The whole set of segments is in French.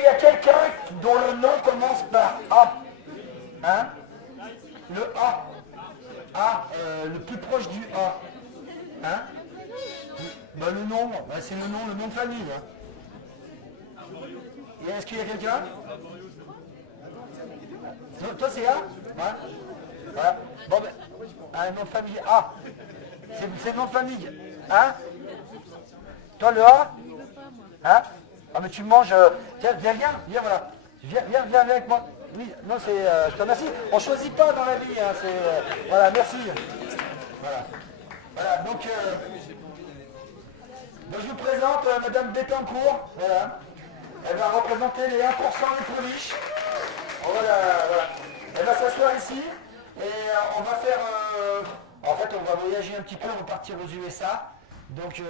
Il y a quelqu'un dont le nom commence par A. Hein? Le A. A, le plus proche du A. Hein? Bah, le nom, bah, c'est le nom de famille. Hein. Et est-ce qu'il y a quelqu'un? Toi c'est A? Ouais. Voilà. Bon ben, un nom de famille A. C'est le nom de famille. Hein? Toi le A? Hein? Ah mais tu manges. Tiens, viens, voilà. Viens avec moi. Oui, non, c'est. Je te remercie. On ne choisit pas dans la vie. Hein, voilà, merci. Voilà, donc je vous présente Madame Bettencourt. Voilà. Elle va représenter les 1% les plus riches. Voilà. Elle va s'asseoir ici. Et on va faire. En fait, on va voyager un petit peu. On va partir aux USA. Donc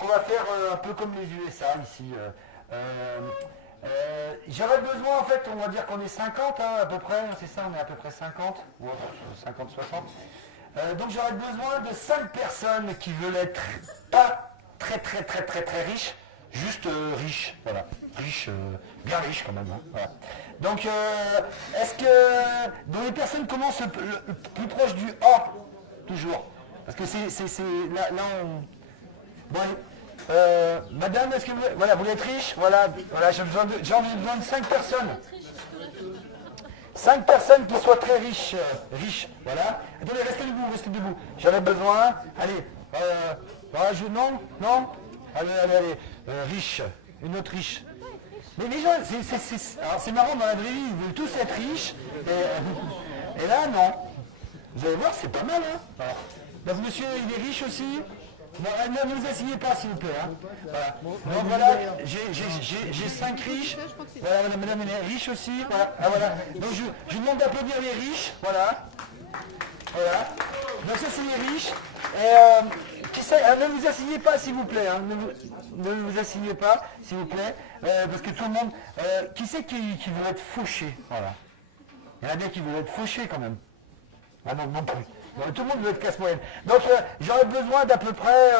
on va faire un peu comme les USA ici. J'aurais besoin, en fait, on va dire qu'on est 50 hein, à peu près, c'est ça, on est à peu près 50, ou 50-60. Donc j'aurais besoin de 5 personnes qui veulent être pas très riches, juste riches, voilà. Riches, bien riches quand même. Hein, voilà. Donc, est-ce que dans les personnes commencent le plus proche du A, toujours? Parce que c'est là on... Bon, madame, est-ce que vous voulez être riche? Voilà, j'ai besoin de 5 personnes. 5 personnes qui soient très riches. Voilà. Attendez, restez debout. J'en ai besoin. Allez, non. Allez, riche. Une autre riche. Mais les gens, c'est marrant dans la vraie vie, ils veulent tous être riches. Et là, non. Vous allez voir, c'est pas mal, hein. Voilà. Donc, monsieur, il est riche aussi. Non, ne vous asseyez pas, s'il vous plaît. Hein. Voilà. Donc voilà, j'ai 5 riches. Voilà, madame, elle est riche aussi. Voilà. Donc je vous demande d'applaudir les riches. Voilà. Donc ça, c'est les riches. Et ne vous asseyez pas, s'il vous plaît. Hein. Ne vous asseyez pas, s'il vous plaît. Parce que tout le monde... qui c'est qui veut être fauché? Voilà. Il y en a bien qui veulent être fauchés quand même. Ah non plus. Donc, tout le monde veut être classe moyenne. Donc j'aurais besoin d'à peu près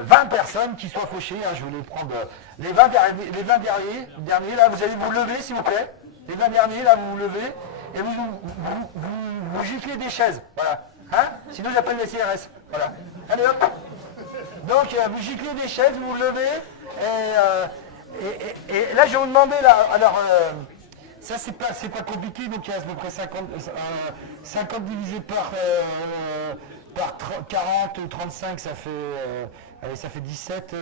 20 personnes qui soient fauchées. Hein. Je vais les prendre les 20 derniers. Là, vous allez vous lever, s'il vous plaît. Les 20 derniers, là, vous vous levez. Et vous giclez des chaises. Voilà. Hein? Sinon, j'appelle les CRS. Voilà. Allez hop. Donc, vous giclez des chaises, vous vous levez. Et là, je vais vous demander, là, alors... ça, c'est pas compliqué, donc il y a à peu près 50 divisé par 40 ou 35, ça fait 17,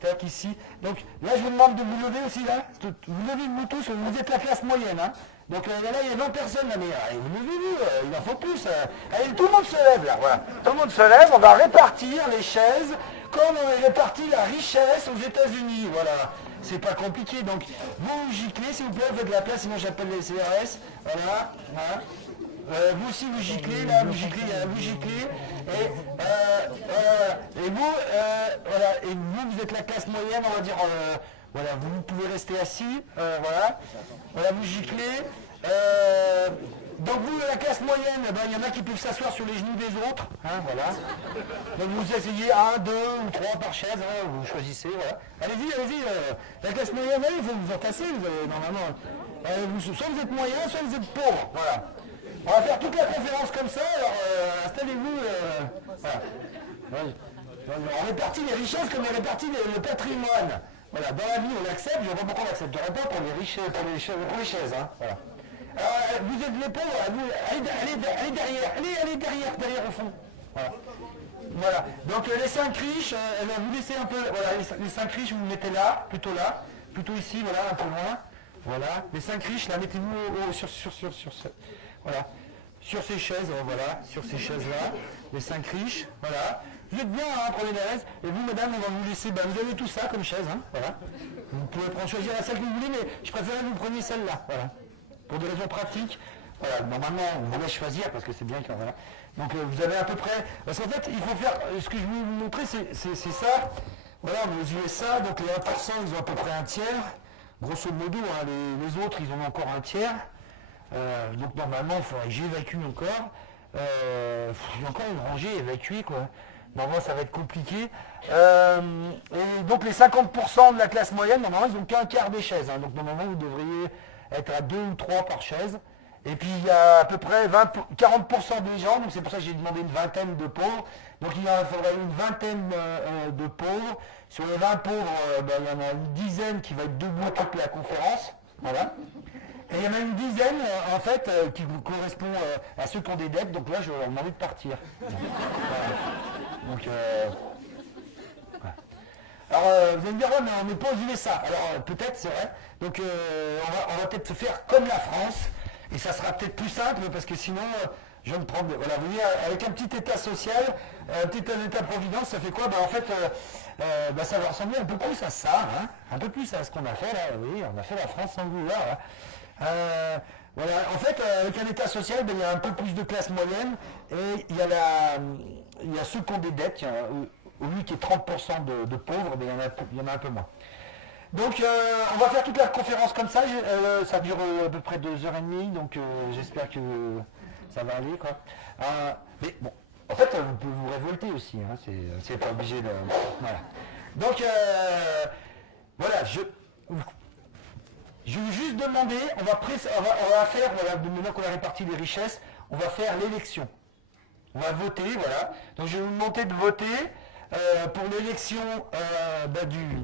tac, ici. Donc là, je vous demande de vous lever aussi, là. Vous levez-vous tous, vous êtes la classe moyenne, hein. Donc là, il y a 20 personnes, là, mais allez, vous levez-vous, il en faut plus. Allez, tout le monde se lève, là, voilà. Tout le monde se lève, on va répartir les chaises, comme on répartit la richesse aux États-Unis, voilà. C'est pas compliqué, donc vous giclez, s'il vous plaît, faites de la place, sinon j'appelle les CRS. Voilà. Vous aussi vous giclez, là, vous giclez. Et vous, voilà, et vous êtes la classe moyenne, on va dire, voilà, vous pouvez rester assis, voilà, vous giclez. Donc vous, la classe moyenne, il y en a qui peuvent s'asseoir sur les genoux des autres, hein, voilà. Donc vous essayez 1, 2 ou 3 par chaise, hein, vous choisissez, voilà. Allez-y, la classe moyenne, il faut vous entasser, normalement. Soit vous êtes moyen, soit vous êtes pauvre, voilà. On va faire toute la conférence comme ça, alors installez-vous, voilà. On répartit les richesses comme on répartit le patrimoine. Voilà, dans la vie on l'accepte, je ne vois pas pourquoi on n'accepterait pas pour les chaises, hein, voilà. Vous êtes les pauvres, allez derrière au fond. Voilà. Donc les 5 riches, vous laissez un peu, voilà, les 5 riches, vous vous mettez là, plutôt ici, voilà, un peu loin. Voilà. Les 5 riches, là, mettez-vous sur ces chaises, voilà, sur ces chaises-là. Les 5 riches, voilà. Vous êtes bien, hein, prenez les aises. Et vous, madame, on va vous laisser, vous avez tout ça comme chaise, hein, voilà. Vous pouvez choisir la salle que vous voulez, mais je préférerais que vous preniez celle-là, voilà. Pour des raisons pratiques, voilà, normalement, on vous laisse choisir parce que c'est bien quand voilà. Donc vous avez à peu près. Parce qu'en fait, il faut faire. Ce que je vais vous montrer, c'est ça. Voilà, on est aux USA, donc les 1%, ils ont à peu près un tiers. Grosso modo, hein, les autres, ils ont encore un tiers. Donc normalement, il faudrait que j'évacue encore. Il y a encore une rangée évacuée, quoi. Bon, moi, ça va être compliqué. Et donc, les 50% de la classe moyenne, normalement, ils n'ont qu'un quart des chaises. Hein. Donc, normalement, vous devriez être à 2 ou 3 par chaise. Et puis, il y a à peu près 40% des gens, donc c'est pour ça que j'ai demandé une vingtaine de pauvres. Donc, il en faudrait une vingtaine de pauvres. Sur les 20 pauvres, il y en a une dizaine qui va être debout toute la conférence. Voilà. Et il y en a une dizaine, en fait, qui correspond à ceux qui ont des dettes. Donc là, je vais leur demander de partir. Voilà. Donc, ouais. Alors, vous allez me dire, ouais, mais on n'est pas aux USA. Alors, peut-être, c'est vrai. Donc, on va peut-être se faire comme la France. Et ça sera peut-être plus simple, parce que sinon, je vais me prendre... Voilà, vous voyez, avec un petit état social, un petit état-providence, ça fait quoi? En fait, ça va ressembler un peu plus à ça, hein, un peu plus à ce qu'on a fait, là. Oui, on a fait la France sans le vouloir. Hein. Voilà, en fait, avec un état social, il y a un peu plus de classe moyenne, et il y a ceux qui ont des dettes. Au lieu qu'il y ait 30% de pauvres, il y en a un peu moins. Donc, on va faire toute la conférence comme ça. Ça dure à peu près 2h30, donc j'espère que ça va aller, quoi. Mais bon, en fait, vous pouvez vous révolter aussi. Hein, c'est pas obligé de. Voilà. Donc, voilà, je vais juste demander. On va faire, voilà, maintenant qu'on a réparti les richesses, on va faire l'élection. On va voter, voilà. Donc, je vais vous demander de voter pour l'élection du.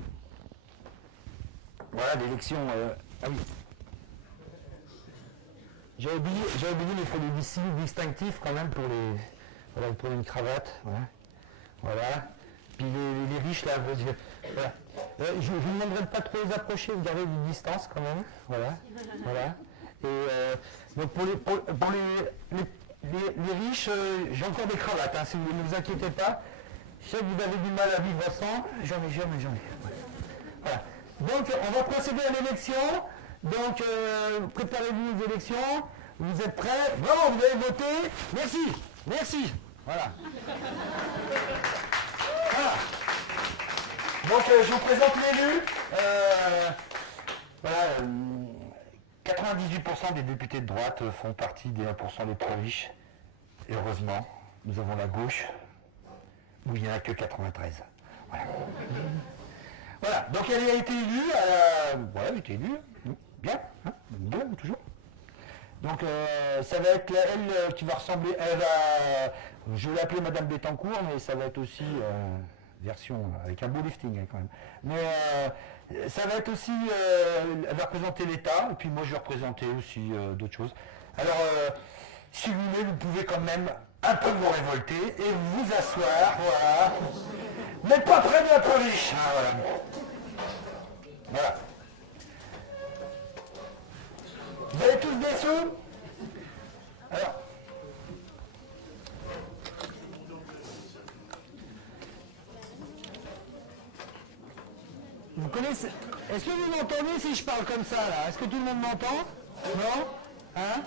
Voilà, l'élection. Ah oui. J'ai oublié, mais il faut des signes distinctifs quand même pour les. Voilà, pour une cravate. Voilà. Puis les riches là, voilà. Je ne vous demanderai de pas trop les approcher, vous gardez une distance quand même. Voilà. Voilà. Et donc pour les riches, j'ai encore des cravates, hein, si vous ne vous inquiétez pas. Je sais que vous avez du mal à vivre sans. J'en ai. Voilà. Donc, on va procéder à l'élection. Donc, préparez-vous aux élections. Vous êtes prêts? Bon, vous avez voté. Merci. Voilà. Donc, je vous présente l'élu. Voilà. 98% des députés de droite font partie des 1% les plus riches. Et heureusement, nous avons la gauche, où il n'y en a que 93. Voilà. Voilà, donc elle a été élue, voilà, elle a été élue, bien, hein, bien, toujours. Donc ça va être elle qui va ressembler, je vais l'appeler Madame Bettencourt, mais ça va être aussi version avec un beau lifting hein, quand même. Mais ça va être aussi, elle va représenter l'État, et puis moi je vais représenter aussi d'autres choses. Alors, si vous voulez, vous pouvez quand même un peu vous révolter et vous asseoir, voilà. Mais pas très bien trop riche, hein, voilà. Voilà. Vous avez tous des sous? Alors. Vous connaissez. Est-ce que vous m'entendez si je parle comme ça là? Est-ce que tout le monde m'entend? Non? Hein?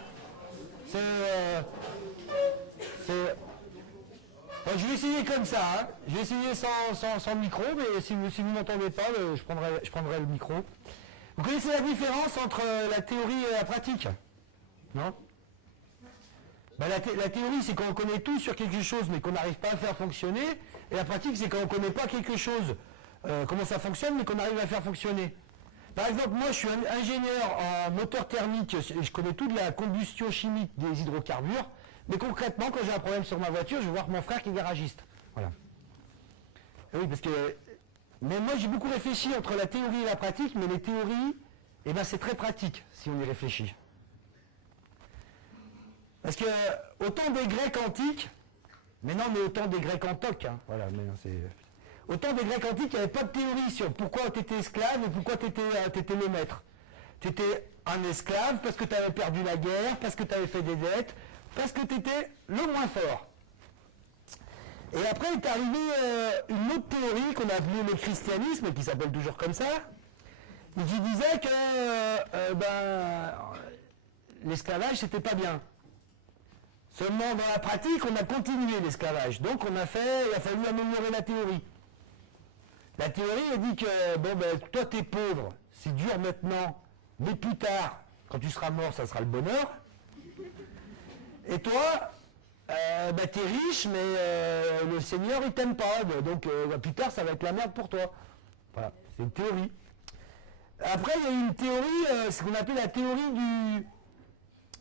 Je vais essayer comme ça, hein. Je vais essayer sans micro, mais si vous ne m'entendez pas, je prendrai le micro. Vous connaissez la différence entre la théorie et la pratique? Non? La théorie, c'est quand on connaît tout sur quelque chose, mais qu'on n'arrive pas à faire fonctionner. Et la pratique, c'est quand on ne connaît pas quelque chose, comment ça fonctionne, mais qu'on arrive à faire fonctionner. Par exemple, moi, je suis ingénieur en moteur thermique, je connais tout de la combustion chimique des hydrocarbures. Mais concrètement, quand j'ai un problème sur ma voiture, je vais voir mon frère qui est garagiste. Voilà. Et oui, parce que... Mais moi, j'ai beaucoup réfléchi entre la théorie et la pratique, mais les théories, c'est très pratique, si on y réfléchit. Parce que, au temps des Grecs antiques, mais au temps des Grecs antiques, hein, voilà, au temps des Grecs antiques, il n'y avait pas de théorie sur pourquoi tu étais esclave et pourquoi tu étais le maître. Tu étais un esclave parce que tu avais perdu la guerre, parce que tu avais fait des dettes, parce que tu étais le moins fort. Et après est arrivé une autre théorie qu'on a appelée le christianisme, qui s'appelle toujours comme ça, et qui disait que l'esclavage, c'était pas bien. Seulement dans la pratique, on a continué l'esclavage. Donc il a fallu améliorer la théorie. La théorie, elle dit que toi, t'es pauvre, c'est dur maintenant, mais plus tard, quand tu seras mort, ça sera le bonheur. Et toi, bah, t'es riche, mais le Seigneur, il t'aime pas. Donc, plus tard, ça va être la merde pour toi. Voilà, c'est une théorie. Après, il y a une théorie, ce qu'on appelle la théorie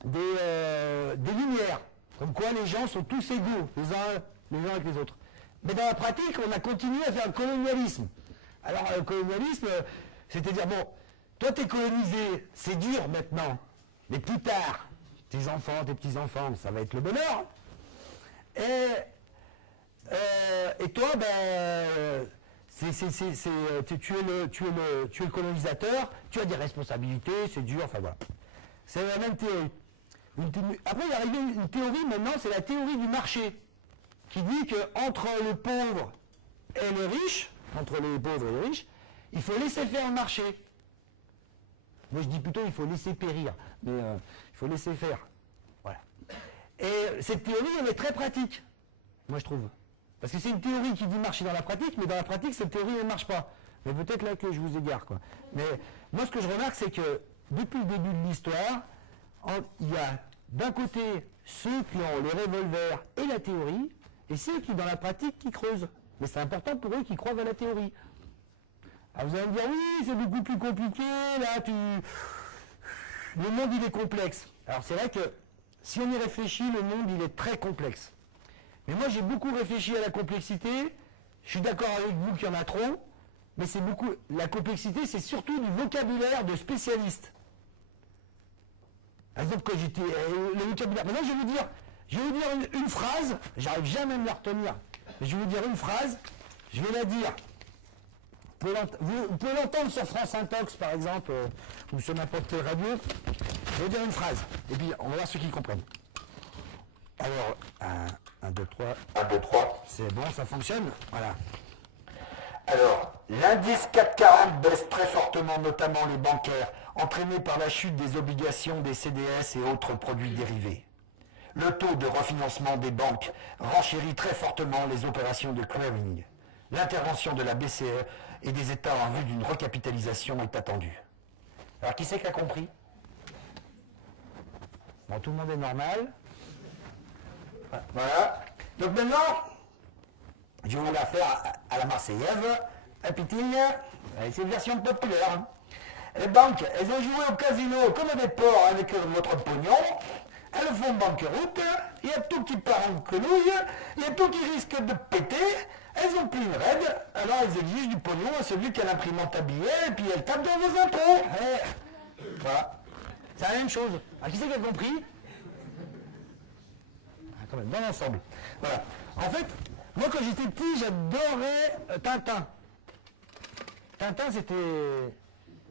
des Lumières. Comme quoi les gens sont tous égaux, les uns avec les autres. Mais dans la pratique, on a continué à faire le colonialisme. Alors, le colonialisme, c'est-à-dire, bon, toi, t'es colonisé, c'est dur maintenant. Mais plus tard, tes enfants, tes petits-enfants, ça va être le bonheur. Et toi, ben, tu es le colonisateur, tu as des responsabilités, c'est dur, enfin voilà. C'est la même théorie. Après, il est arrivé une théorie maintenant, c'est la théorie du marché, qui dit qu'entre le pauvre et le riche, entre les pauvres et les riches, il faut laisser faire le marché. Moi, je dis plutôt il faut laisser périr, mais il faut laisser faire. Voilà. Et cette théorie, elle est très pratique, moi je trouve. Parce que c'est une théorie qui dit marcher dans la pratique, mais dans la pratique, cette théorie, elle ne marche pas. Mais peut-être là que je vous égare, quoi. Mais moi, ce que je remarque, c'est que depuis le début de l'histoire, il y a d'un côté ceux qui ont le revolver et la théorie, et ceux qui, dans la pratique, qui creusent. Mais c'est important pour eux qui croient dans la théorie. Alors vous allez me dire, oui, c'est beaucoup plus compliqué, là, le monde, il est complexe. Alors c'est vrai que, si on y réfléchit, le monde, il est très complexe. Mais moi, j'ai beaucoup réfléchi à la complexité. Je suis d'accord avec vous qu'il y en a trop, mais c'est beaucoup. La complexité, c'est surtout du vocabulaire de spécialistes. Par exemple, quand j'étais le vocabulaire. Maintenant, je vais vous dire une phrase. J'arrive jamais à me la retenir. Mais je vais vous dire une phrase. Je vais la dire. Vous pouvez l'entendre sur France Intox, par exemple, ou sur n'importe quelle radio. Je vais dire une phrase. Et puis, on va voir ceux qui comprennent. Alors, 1, 2, 3. 1, 2, 3. C'est bon, ça fonctionne. Voilà. Alors, l'indice 440 baisse très fortement, notamment les bancaires, entraîné par la chute des obligations des CDS et autres produits dérivés. Le taux de refinancement des banques renchérit très fortement les opérations de clearing. L'intervention de la BCE et des États en vue d'une recapitalisation est attendue. Alors, qui c'est qui a compris? Bon, tout le monde est normal. Voilà. Donc maintenant, je vais vous la faire à la Marseillaise, à Pitine. C'est une version populaire. Les banques, elles ont joué au casino comme des porcs avec votre pognon. Elles font banqueroute. Il y a tout qui part en quenouille. Il y a tout qui risque de péter. Elles ont pris une raide. Alors elles exigent du pognon à celui qui a l'imprimante à billets. Et puis elles tapent dans vos impôts. Voilà. C'est la même chose. Alors, qui c'est qui a compris? Quand même, dans l'ensemble. Voilà. En fait, moi quand j'étais petit, j'adorais Tintin. Tintin, c'était...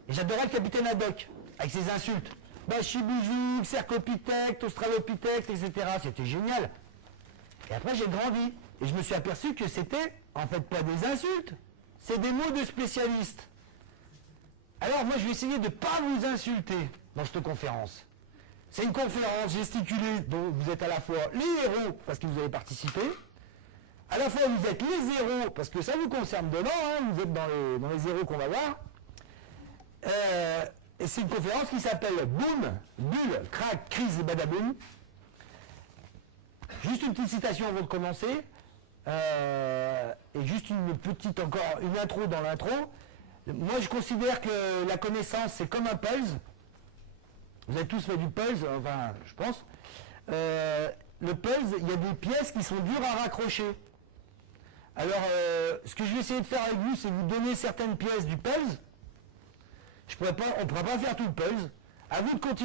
Et j'adorais le capitaine Haddock, avec ses insultes. Bachibouzouk, Cercopithèque, Australopithèque, etc. C'était génial. Et après, j'ai grandi. Et je me suis aperçu que c'était, en fait, pas des insultes. C'est des mots de spécialistes. Alors, moi, je vais essayer de ne pas vous insulter dans cette conférence. C'est une conférence gesticulée dont vous êtes à la fois les héros parce que vous avez participé, à la fois vous êtes les héros parce que ça vous concerne dedans, hein, vous êtes dans les héros qu'on va voir. Et c'est une conférence qui s'appelle Boom, Bulle, Crack, Crise et Badaboum. Juste une petite citation avant de commencer, et juste une intro dans l'intro. Moi je considère que la connaissance c'est comme un puzzle. Vous avez tous fait du puzzle, enfin, je pense. Le puzzle, il y a des pièces qui sont dures à raccrocher. Alors, ce que je vais essayer de faire avec vous, c'est vous donner certaines pièces du puzzle. On ne pourra pas faire tout le puzzle. À vous de continuer.